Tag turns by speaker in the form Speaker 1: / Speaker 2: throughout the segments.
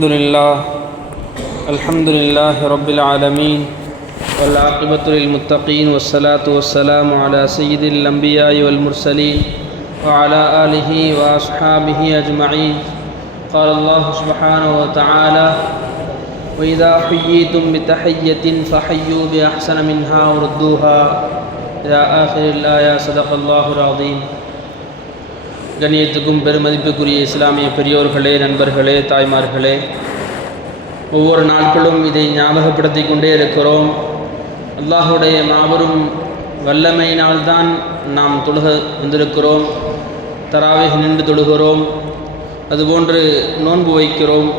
Speaker 1: الحمد لله. الحمد لله رب العالمين. والعاقبة للمتقين والصلاة والسلام على سيد الأنبياء والمرسلين وعلى آله وأصحابه أجمعين. قال الله سبحانه وتعالى وإذا حييتم بتحية فحيوا بأحسن منها وردوها. إلى آخر الآية صدق الله العظيم. கண்ணியத்துக்கும் பெருமதிப்புக்குரிய இஸ்லாமிய பெரியோர்களே நண்பர்களே தாய்மார்களே ஒவ்வொரு நாட்களும் இதை ஞாபகப்படுத்தி கொண்டே இருக்கிறோம். அல்லாஹுடைய மாபெரும் வல்லமையினால்தான் நாம் தொழுக வந்திருக்கிறோம் தராவிக நின்று தொழுகிறோம் அதுபோன்று நோன்பு வைக்கிறோம்.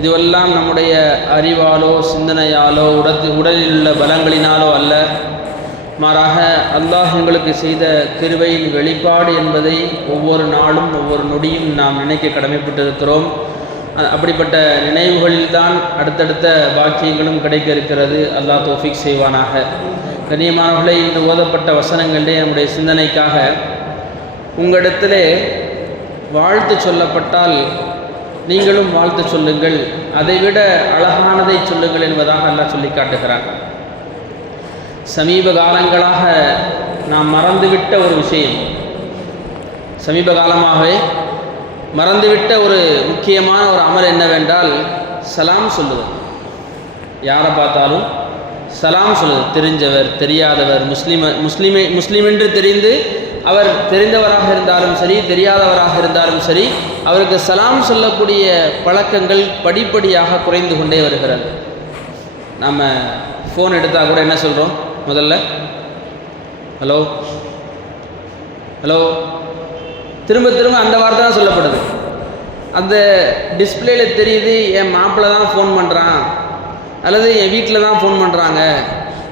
Speaker 1: இதுவெல்லாம் நம்முடைய அறிவாலோ சிந்தனையாலோ உடத்து உடலில் உள்ள பலங்களினாலோ அல்ல. மாறாக அல்லாஹ் எங்களுக்கு செய்த கிருவையின் வெளிப்பாடு என்பதை ஒவ்வொரு நாளும் ஒவ்வொரு நொடியும் நாம் நினைக்க கடமைப்பட்டிருக்கிறோம். அப்படிப்பட்ட நினைவுகளில்தான் அடுத்தடுத்த பாக்கியங்களும் கிடைக்க இருக்கிறது அல்லாஹ் தோஃபிக் செய்வானாக. கண்ணியமானவர்களே இன்று ஓதப்பட்ட வசனங்களிலே நம்முடைய சிந்தனைக்காக உங்களிடத்திலே வாழ்த்து சொல்லப்பட்டால் நீங்களும் வாழ்த்து சொல்லுங்கள். அதைவிட அழகானதை சொல்லுங்கள் என்பதாக அல்லாஹ் சொல்லி காட்டுகிறான். சமீப காலங்களாக நாம் மறந்துவிட்ட ஒரு விஷயம். சமீப காலமாகவே மறந்துவிட்ட ஒரு முக்கியமான ஒரு அமல் என்னவென்றால் சலாம் சொல்லுவது. யாரை பார்த்தாலும் சலாம் சொல்லுவது. தெரிஞ்சவர் தெரியாதவர் முஸ்லீம முஸ்லீமை முஸ்லீம் என்று தெரிந்து அவர் தெரிந்தவராக இருந்தாலும் சரி தெரியாதவராக இருந்தாலும் சரி அவருக்கு சலாம் சொல்லக்கூடிய பழக்கங்கள் படிப்படியாக குறைந்து கொண்டே வருகிறது. நம்ம ஃபோன் எடுத்தால் கூட என்ன சொல்கிறோம் முதல்ல. ஹலோ ஹலோ திரும்ப திரும்ப அந்த வார்த்தை தான் சொல்லப்படுது. அந்த டிஸ்பிளேல தெரியுது என் மாப்பிள்ளை தான் ஃபோன் பண்ணுறான் அல்லது என் வீட்டில் தான் ஃபோன் பண்ணுறாங்க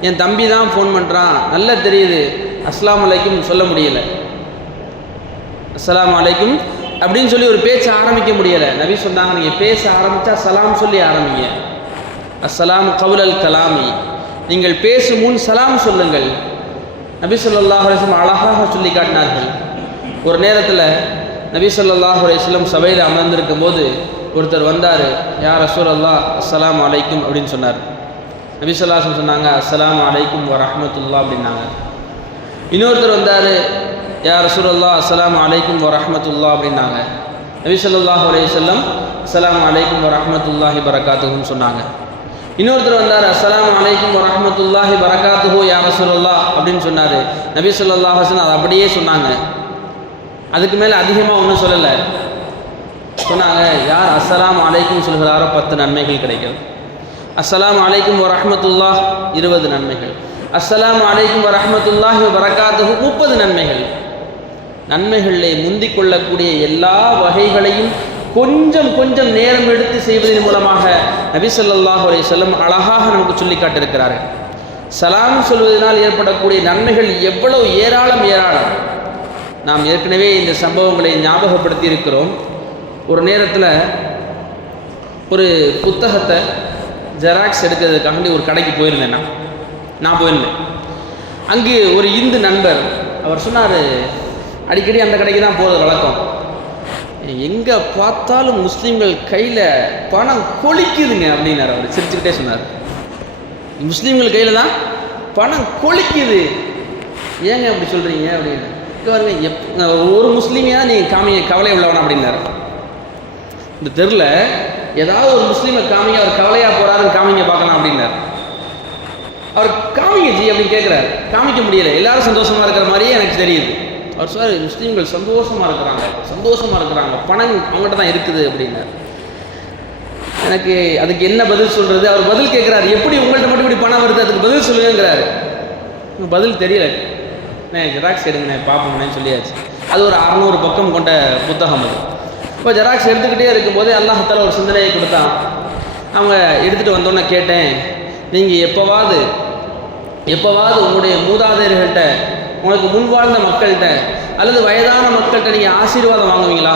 Speaker 1: என் தம்பி தான் ஃபோன் பண்ணுறான் நல்லா தெரியுது. அஸ்லாம் அலைக்கும் சொல்ல முடியல. அஸ்லாம் அலைக்கும் அப்படின்னு சொல்லி ஒரு பேச்சு ஆரம்பிக்க முடியலை. நபி சொன்னாங்க நீங்கள் பேச ஆரம்பித்தா சலாம் சொல்லி ஆரம்பிங்க. அஸ்ஸலாம் கவுலல் கலாமி. நீங்கள் பேசும் முன் சலாம் சொல்லுங்கள். நபி சொல்லாஹ் அலிஸ்லம் அழகாக சொல்லி காட்டினார்கள். ஒரு நேரத்தில் நபி சொல்லாஹ் அலிஸ்லம் சபையில் அமர்ந்திருக்கும் போது ஒருத்தர் வந்தார். யார் அசூல் அல்லா அஸ்லாம் அலைக்கும் அப்படின்னு சொன்னார். நபி ஸல்லல்லாஹு சொன்னாங்க அஸ்லாம் அலைக்கும் வ ரஹ்மத்துல்லாஹ் அப்படின்னாங்க. இன்னொருத்தர் வந்தார் யா அல்லா அஸ்லாம் அலைக்கும் வ ரஹ்மத்துல்லாஹ் அப்படின்னாங்க. நபி சொல்லாஹ் அலையம் அஸ்லாம் அலைக்கும் வ ரஹ்மத்துல்லாஹி பரக்காத்துஹுன்னு சொன்னாங்க. இன்னொருத்தர் வந்தார் அஸ்லாம் அலைக்கும் வரமத்துல்லாஹி வரகாத்துஹோ பரக்காத்துஹு யா அப்படின்னு சொன்னார். நபி ஸல்லல்லாஹு ஹசன் அதை அப்படியே சொன்னாங்க. அதுக்கு மேலே அதிகமாக ஒன்றும் சொல்லலை. சொன்னாங்க யார் அஸ்லாம் அலைக்கும்? சொல்கிறாரோ பத்து நன்மைகள் கிடைக்கிறது அஸ்லாம் அலைக்கும் வரமத்துல்லா இருபது நன்மைகள். அஸ்லாம் அலைக்கும் வரமத்துல்லாஹி ரஹ்மத்துல்லாஹி முப்பது நன்மைகள். நன்மைகளிலே முந்திக் கொள்ளக்கூடிய எல்லா வகைகளையும் கொஞ்சம் கொஞ்சம் நேரம் எடுத்து செய்வதன் மூலமாக நபி ஸல்லல்லாஹு அலைஹி அழகாக நமக்கு சொல்லி காட்டிருக்கிறார்கள் சலாம் சொல்வதனால் ஏற்படக்கூடிய நன்மைகள் எவ்வளவு ஏராளம் ஏராளம். நாம் ஏற்கனவே இந்த சம்பவங்களை ஞாபகப்படுத்தி இருக்கிறோம். ஒரு நேரத்தில் ஒரு புத்தகத்தை ஜெராக்ஸ் எடுக்கிறதுக்காண்டி ஒரு கடைக்கு போயிருந்தேன் நான். நான் போயிருந்தேன். அங்கு ஒரு இந்து நண்பர் அவர் சொன்னார் அடிக்கடி அந்த கடைக்கு தான் போகிறது வழக்கம். எங்கே பார்த்தாலும் முஸ்லீம்கள் கையில் பணம் கொளிக்குதுங்க அப்படின்னார் அவர். சிரிச்சுக்கிட்டே சொன்னார். முஸ்லீம்கள் கையில் தான் பணம் கொளிக்குது ஏங்க அப்படி சொல்கிறீங்க அப்படின்னு. பாருங்க எப் ஒரு முஸ்லீமையா நீங்கள் காமிங்க கவலை உள்ளவனா அப்படின்னாரு. இந்த தெருவில் ஏதாவது ஒரு முஸ்லீமை காமிங்க அவர் கவலையாக போகிறாருன்னு காமிங்க பார்க்கலாம் அப்படின்னாரு. அவர் காமிங்க ஜி அப்படின்னு கேட்குறாரு காமிக்க முடியல. எல்லாரும் சந்தோஷமாக இருக்கிற மாதிரியே எனக்கு தெரியுது. அவர் சார் முஸ்லீம்கள் சந்தோஷமாக இருக்கிறாங்க சந்தோஷமாக இருக்கிறாங்க. பணம் அவங்ககிட்ட தான் இருக்குது அப்படின்னார் எனக்கு அதுக்கு என்ன பதில் சொல்கிறது அவர் பதில் கேட்குறாரு எப்படி உங்கள்கிட்ட மட்டும் இப்படி பணம் வருது? அதுக்கு பதில் சொல்லுங்கிறாரு பதில் தெரியல. நான் ஜெராக்ஸ் எடுங்கண்ணே பார்ப்போம்னே சொல்லியாச்சு. அது ஒரு அறநூறு பக்கம் கொண்ட புத்தகம் அது. இப்போ ஜெராக்ஸ் எடுத்துக்கிட்டே இருக்கும்போது அல்லாஹத்தால் ஒரு சிந்தனையை கொடுத்தான். அவங்க எடுத்துகிட்டு வந்தோன்னே கேட்டேன் நீங்கள் எப்போவாது எப்போவாது உங்களுடைய மூதாதையர்கள்ட்ட உனக்கு முன் வாழ்ந்த மக்கள்கிட்ட அல்லது வயதான மக்கள்கிட்ட நீங்கள் ஆசீர்வாதம் வாங்குவீங்களா?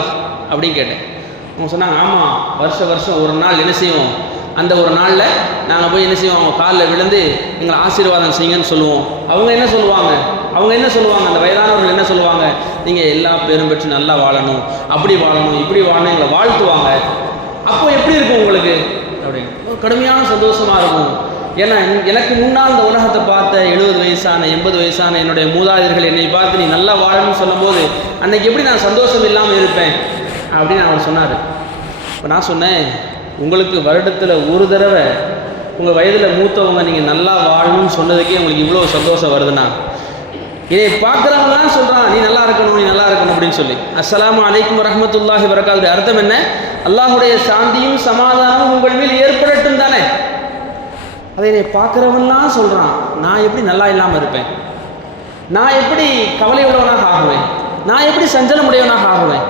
Speaker 1: அப்படின்னு கேட்டேன். அவங்க சொன்னாங்க ஆமாம் வருஷ வருஷம் ஒரு நாள் என்ன செய்வோம்? அந்த ஒரு நாளில் நாங்கள் போய் என்ன செய்வோம்? அவங்க காலில் விழுந்து எங்களை ஆசீர்வாதம் செய்யுங்கன்னு சொல்லுவோம். அவங்க என்ன சொல்லுவாங்க? அவங்க என்ன சொல்லுவாங்க? அந்த வயதானவர்கள் என்ன சொல்லுவாங்க? நீங்கள் எல்லா பேரும் பெற்று நல்லா வாழணும். அப்படி வாழணும் இப்படி வாழணும் எங்களை வாழ்த்துவாங்க. அப்போ எப்படி இருக்கும் உங்களுக்கு? அப்படின்னு. ஒரு கடுமையான சந்தோஷமாக இருக்கும். ஏன்னா எனக்கு முன்னால் இந்த உலகத்தை பார்த்த எழுபது வயசான எண்பது வயசான என்னுடைய மூதாதையர்கள் என்னை பார்த்து நீ நல்லா வாழணும்னு சொல்லும்போது அன்னைக்கு எப்படி நான் சந்தோஷம் இல்லாமல் இருப்பேன்? அப்படின்னு அவர் சொன்னார். இப்போ நான் சொன்னேன் உங்களுக்கு வருடத்தில் ஒரு தடவை உங்கள் வயதில் மூத்தவங்க நீங்கள் நல்லா வாழணும்னு சொன்னதுக்கே உங்களுக்கு இவ்வளோ சந்தோஷம் வருதுண்ணா இதை பார்க்குறவங்களாம் சொல்கிறான் நீ நல்லா இருக்கணும் நீ நல்லா இருக்கணும் அப்படின்னு சொல்லி. அஸ்லாம் அலைக்கும் வரஹ்மத்துல்லாஹி வரகாத்துடைய அர்த்தம் என்ன? அல்லாஹுடைய சாந்தியும் சமாதானமும் உங்கள் மேல் ஏற்படட்டும் தானே? அதை இதை பார்க்குறவன்லாம் சொல்கிறான் நான் எப்படி நல்லா இல்லாமல் இருப்பேன்? நான் எப்படி கவலை உள்ளவனாக ஆகுவேன்? நான் எப்படி சஞ்சலமுடையவனாக ஆகுவேன்?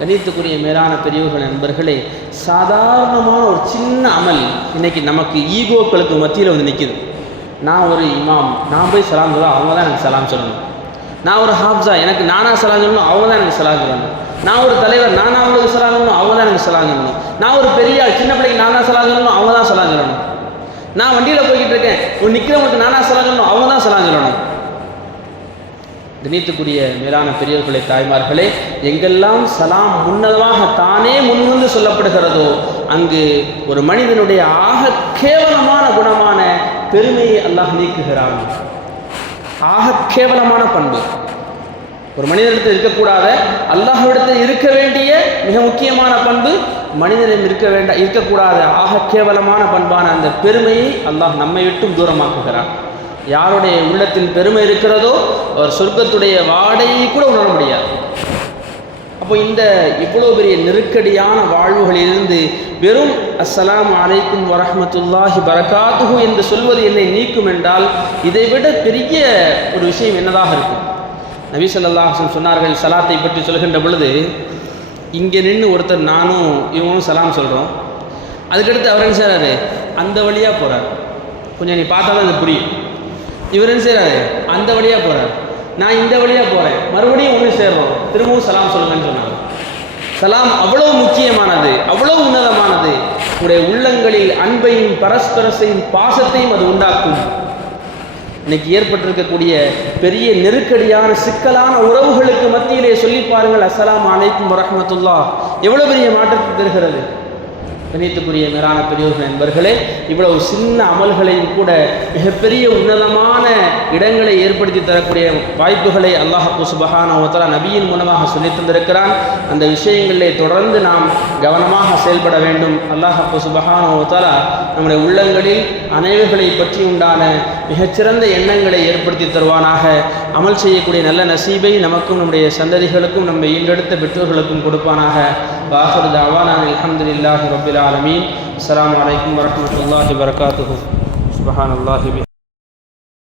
Speaker 1: கணித்துக்குரிய மேலான பெரியவர்கள் நண்பர்களே சாதாரணமான ஒரு சின்ன அமல் இன்னைக்கு நமக்கு ஈகோக்களுக்கு மத்தியில் வந்து நிற்கிது நான் ஒரு இமாம் நான் போய் சலாம் சொல்ல அவங்க தான் எனக்கு சலாம் சொல்லணும். நான் ஒரு ஹாப்ஸா எனக்கு நானா சலாம் சொல்லணும் அவங்க தான் எனக்கு சலாம் சொல்லணும். நான் ஒரு தலைவர் நானா அவங்களுக்கு சலாம் சொல்லணும் அவங்க தான் எனக்கு சலாம் சொல்லணும். நான் ஒரு பெரிய சின்ன பிள்ளைக்கு நானா சலாம் சொல்லணும் அவங்க தான் சலாம் சொல்லணும். நான் வண்டியில் போய்கிட்டு இருக்கேன். உன் நிற்கிறவங்களுக்கு நானா சலாம் சொல்லணும் அவங்க தான் சலாம் சொல்லணும் மேலான பெரியவர்களே தாய்மார்களே எங்கெல்லாம் சலாம் முன்னதாக தானே முன்வந்து சொல்லப்படுகிறதோ அங்கு ஒரு மனிதனுடைய ஆக கேவலமான குணமான பெருமையை அல்லாஹ் நீக்குகிறான். ஆக கேவலமான பண்பு. ஒரு மனிதனிடத்தில் இருக்கக்கூடாத அல்லாஹ்விடத்தில் இருக்க வேண்டிய மிக முக்கியமான பண்பு மனிதனிடம் இருக்க வேண்ட இருக்கக்கூடாத ஆக கேவலமான பண்பான அந்த பெருமையை அல்லாஹ் நம்மை விட்டும் தூரமாக்குகிறான். யாருடைய உள்ளத்தில் பெருமை இருக்கிறதோ அவர் சொர்க்கத்துடைய வாடையை கூட உணர முடியாது. அப்போ இந்த இவ்வளோ பெரிய நெருக்கடியான வாழ்வுகளிலிருந்து வெறும் அஸ்லாம் அலைக்கும் வரஹமத்துல்லாஹி பரகாத்துஹு என்று சொல்வது என்னை நீக்கும் என்றால் இதைவிட பெரிய ஒரு விஷயம் என்னதாக இருக்கும்? நபி சொன்னார்கள் சலாத்தை பற்றி சொல்கின்ற பொழுது இங்கே நின்று ஒருத்தர் நானும் இவனும் சலாம் சொல்கிறோம் அதுக்கடுத்து அவர் என்ன செய்கிறாரு அந்த வழியாக போகிறார் கொஞ்சம் நீ பார்த்தாலும் அது புரியும். இவர் என்ன செய்கிறாரு அந்த வழியாக போகிறார் நான் இந்த வழியாக போகிறேன் மறுபடியும் ஒன்று சேர்றோம். திரும்பவும் சலாம் சொல்லுங்கன்னு சொன்னாங்க. சலாம் அவ்வளோ முக்கியமானது அவ்வளோ உன்னதமானது. உடைய உள்ளங்களில் அன்பையும் பரஸ்பரசையும் பாசத்தையும் அது உண்டாக்கும். இன்னைக்கு ஏற்பட்டிருக்கக்கூடிய பெரிய நெருக்கடியான சிக்கலான உறவுகளுக்கு மத்தியிலே சொல்லி பாருங்கள். அஸ்லாம் அலைக்கும் வரமத்துல்லா எவ்வளோ பெரிய மாற்றத்தை தருகிறது? கணித்துக்குரிய மேலான பெரியோர்கள் நண்பர்களே இவ்வளவு சின்ன அமல்களையும் கூட மிகப்பெரிய உன்னதமான இடங்களை ஏற்படுத்தி தரக்கூடிய வாய்ப்புகளை அல்லாஹ் சுபஹான நபியின் மூலமாக சொல்லி தந்திருக்கிறான். அந்த விஷயங்களிலே தொடர்ந்து நாம் கவனமாக செயல்பட வேண்டும். அல்லாஹ் சுபஹான நம்முடைய உள்ளங்களில் அனைவர்களை பற்றி உண்டான மிகச்சிறந்த எண்ணங்களை ஏற்படுத்தி தருவானாக. அமல் செய்யக்கூடிய நல்ல நசீபை நமக்கும் நம்முடைய சந்ததிகளுக்கும் நம்ம ஈண்டெடுத்த பெற்றோர்களுக்கும் கொடுப்பானாக. வாஹர் தாவானான் இல்லாஹி ரபில் ஆலமீன். அஸ்லாம் வலைக்கம் வரமத்துல்லாஹி வரகாத்து சுபஹான் அல்லாஹிபி